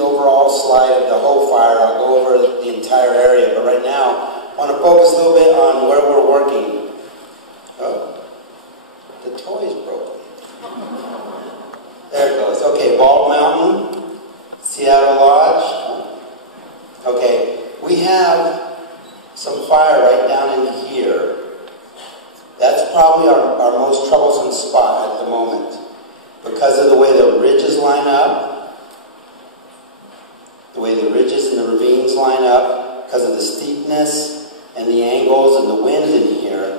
an overall slide of the whole fire. I'll go over the entire area, but right now I want to focus a little bit on where we're working. Oh, the toy's broken. There it goes. Okay, Bald Mountain, Seattle Lodge. Okay, we have some fire right down in here. That's probably our most troublesome spot at the moment because of the way the ridges line up, the way the ridges and the ravines line up, because of the steepness and the angles and the wind in here.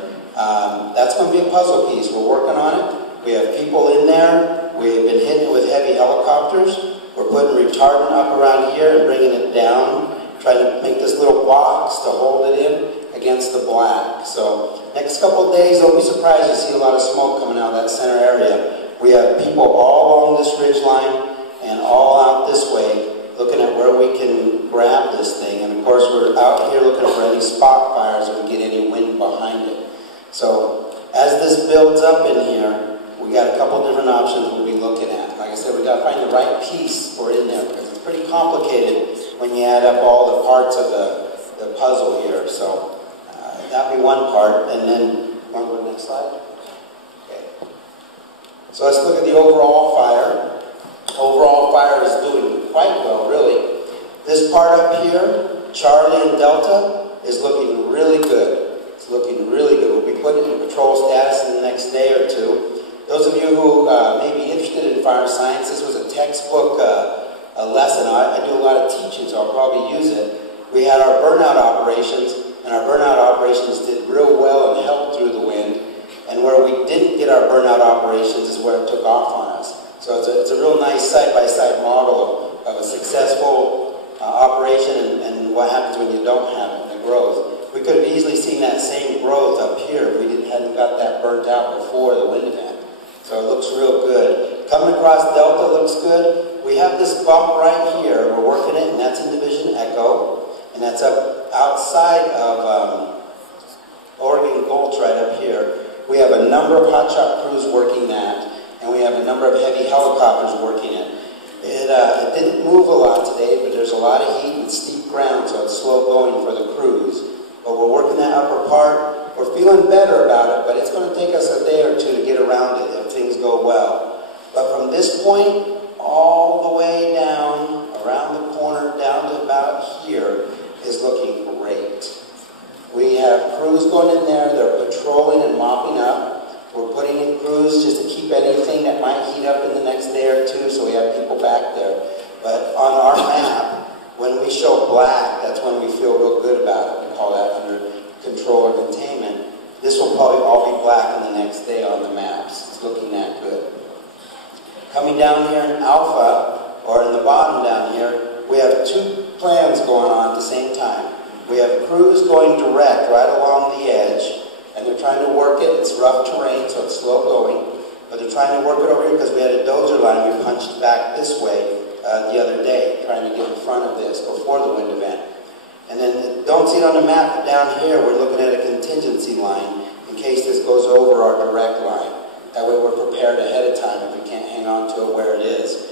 That's going to be a puzzle piece. We're working on it. We have people in there. We've been hitting it with heavy helicopters. We're putting retardant up around here and bringing it down, trying to make this little box to hold it in against the black. So next couple of days, don't be surprised to see a lot of smoke coming out of that center area. We have people all along this ridge line and all out this way looking at where we can grab this thing. And of course, we're out here looking for any spot fires if we get any wind behind it. So as this builds up in here, we got a couple different options we'll be looking at. Like I said, we got to find the right piece for it in there because it's pretty complicated when you add up all the parts of the puzzle here. So that'll be one part. And then, want to go to the next slide? Okay. So let's look at the overall fire. Overall fire is doing quite well, really. This part up here, Charlie and Delta, is looking really good. It's looking really good. We'll be putting it in patrol status in the next day or two. Those of you who may be interested in fire science, this was a textbook a lesson. I do a lot of teaching, so I'll probably use it. We had our burnout operations, and our burnout operations did real well and held through the wind. And where we didn't get our burnout operations is where it took off on us. So it's a real nice side-by-side model of a successful operation and what happens when you don't have it, the growth. We could have easily seen that same growth up here if we hadn't got that burnt out before the wind event. So it looks real good. Coming across Delta looks good. We have this bump right here. We're working it, and that's in Division Echo. And that's up outside of Oregon Gulch right up here. We have a number of hotshot crews working that, and we have a number of heavy helicopters working it. It didn't move a lot today, but there's a lot of heat and steep ground, so it's slow going for the crews. But we're working that upper part. We're feeling better about it, but it's going to take us a day or two to get around it if things go well. But from this point all the way down, around the corner, down to about here, is looking great. We have crews going in there. They're patrolling and mopping up. We're putting in crews just to keep anything that might heat up in the next day or two, so we have people back there. But on our map, when we show black, that's when we feel real good about it. We call that under control or containment. This will probably all be black in the next day on the maps. It's looking that good. Coming down here in Alpha, or in the bottom down here, we have two plans going on at the same time. We have crews going direct right along the edge, and they're trying to work it. It's rough terrain, so it's slow going, but they're trying to work it over here because we had a dozer line we punched back this way the other day, trying to get in front of this before the wind event. And then, don't see it on the map, but down here we're looking at a contingency line in case this goes over our direct line. That way we're prepared ahead of time if we can't hang on to it where it is.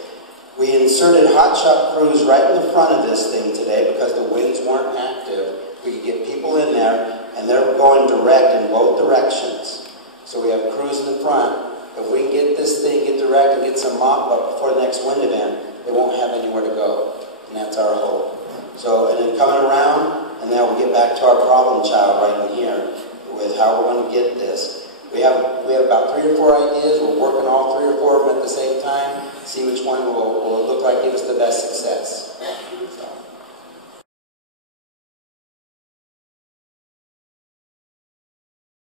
We inserted hotshot crews right in the front of this thing today because the winds weren't active. We could get people in there, and they're going direct in both directions. So we have crews in the front. If we can get this thing, get direct, and get some mop up before the next wind event, they won't have anywhere to go. And that's our hope. So, and then coming around, and then we'll get back to our problem child right in here with how we're going to get this. We have about 3 or 4 ideas. We're working all 3 or 4 of them at the same time. See which one will look like give us the best success.